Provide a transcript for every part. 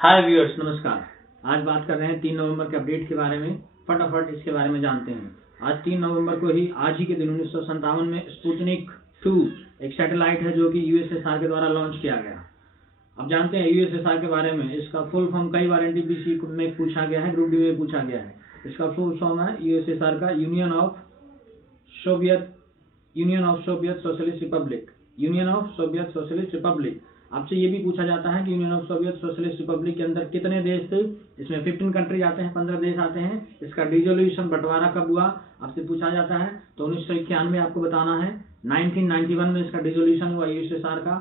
हाय viewers, नमस्कार। आज बात कर रहे हैं 3 नवंबर के अपडेट के बारे में। फटाफट इसके बारे में जानते हैं। आज 3 नवंबर को ही आज ही के दिन 1957 में स्पुतनिक 2 एक सैटेलाइट है जो कि यूएसएसआर के द्वारा लॉन्च किया गया। अब जानते हैं यूएसएसआर के बारे में। इसका फुल फॉर्म कई बार एनटीपीसी में पूछा गया है, ग्रुप डी में पूछा गया है। इसका फुल फॉर्म है यूएसएसआर का union of Soviet socialist Republic. Union of Soviet socialist Republic. आपसे ये भी पूछा जाता है कि union of Soviet socialist Republic के अंदर कितने देश थे। इसमें 15 कंट्री आते हैं, 15 देश आते हैं। इसका डिसोल्यूशन बंटवारा कब हुआ आपसे पूछा जाता है, तो 1991 आपको बताना है। 1991 में इसका डिसोल्यूशन हुआ यूएसएसआर का।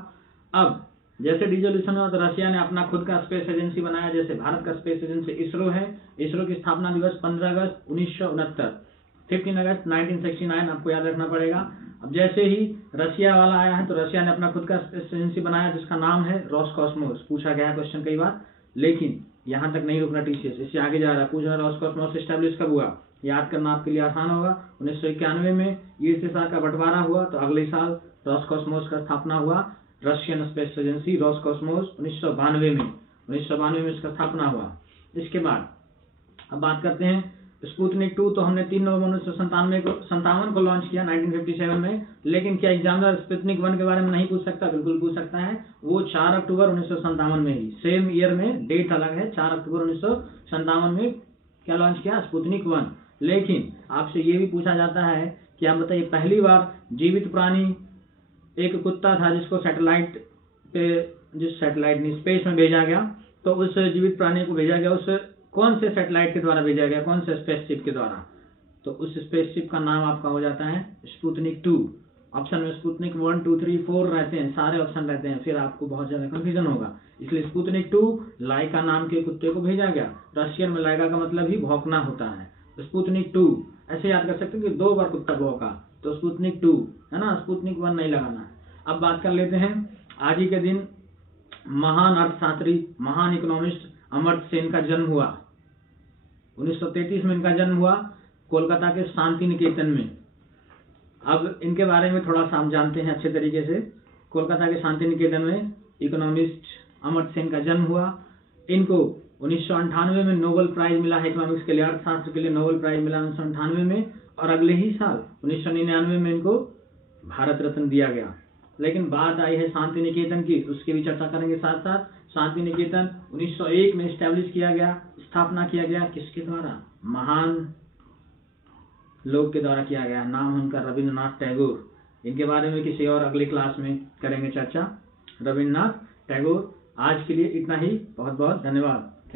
अब जैसे डिसोल्यूशन हुआ तो रशिया ने अपना खुद का स्पेस एजेंसी बनाया। जैसे भारत का स्पेस एजेंसी इसरो है। इसरो की स्थापना दिवस 15 अगस्त 1969, 15 अगस्त 1969 आपको याद रखना पड़ेगा। अब जैसे ही रशिया वाला आया है तो रशिया ने अपना खुद का स्पेस एजेंसी बनाया जिसका नाम है रॉसकॉस्मोस। पूछा गया है क्वेश्चन कई बार, लेकिन यहाँ तक नहीं रुकना टीसीएस, इससे आगे जा रहा है। पूछा रॉसकॉस्मोस एस्टेब्लिश कब हुआ, याद करना आपके लिए आसान होगा। 1991 में यूएसएसआर का बंटवारा हुआ तो अगले साल रॉसकॉस्मोस का स्थापना हुआ। रशियन स्पेस एजेंसी रॉसकॉस्मोस 1992 में इसका स्थापना हुआ। इसके बाद अब बात करते हैं स्पुतनिक 2। तो हमने 3 नवंबर 1957 को लॉन्च किया 1957 में। लेकिन क्या एग्जामिनर स्पुतनिक 1 के बारे में नहीं पूछ सकता? बिल्कुल पूछ सकता है। वो 4 अक्टूबर 1957 में ही, सेम ईयर में, डेट अलग है। 4 अक्टूबर 1957 में क्या लॉन्च किया? स्पुतनिक 1। लेकिन आपसे ये भी पूछा जाता है कि आप बताइए पहली बार जीवित प्राणी एक कुत्ता था जिसको सैटेलाइट ने स्पेस में भेजा गया। तो उस जीवित प्राणी को भेजा गया, उस कौन से सैटेलाइट के द्वारा भेजा गया, कौन से स्पेसशिप के द्वारा? तो उस स्पेसशिप का नाम आपका हो जाता है स्पुतनिक 2। ऑप्शन में स्पुतनिक 1, 2, 3, 4 रहते हैं, सारे ऑप्शन रहते हैं, फिर आपको बहुत ज्यादा कंफ्यूजन होगा। इसलिए स्पुतनिक 2 लाइका नाम के कुत्ते को भेजा गया। रशियन में लाइका का मतलब ही भौंकना होता है। स्पुतनिक 2 ऐसे याद कर सकते हैं कि 2 बार कुत्ता भौंका, तो स्पुतनिक 2 है ना, स्पुतनिक 1 नहीं लगाना है। अब बात कर लेते हैं आज ही के दिन महान अर्थशास्त्री, महान इकोनॉमिस्ट अमर्त्य सेन का जन्म हुआ। 1933 में इनका जन्म हुआ कोलकाता के शांति निकेतन में। अब इनके बारे में थोड़ा सा हम जानते हैं अच्छे तरीके से। कोलकाता के शांति निकेतन में इकोनॉमिस्ट अमर्त्य सेन का जन्म हुआ। इनको 1998 में नोबेल प्राइज मिला है इकोनॉमिक्स के लिए, अर्थशास्त्र के लिए नोबेल प्राइज मिला 1998 में। और अगले ही साल 1999 में इनको भारत रत्न दिया गया। लेकिन बात आई है शांति निकेतन की, उसकी भी चर्चा करेंगे साथ साथ। शांति निकेतन 1901 में स्टैब्लिश किया गया, स्थापना किया गया। किसके द्वारा? महान लोग के द्वारा किया गया। नाम है उनका रविंद्रनाथ टैगोर। इनके बारे में किसी और अगली क्लास में करेंगे चर्चा। रविंद्रनाथ टैगोर। आज के लिए इतना ही। बहुत बहुत धन्यवाद।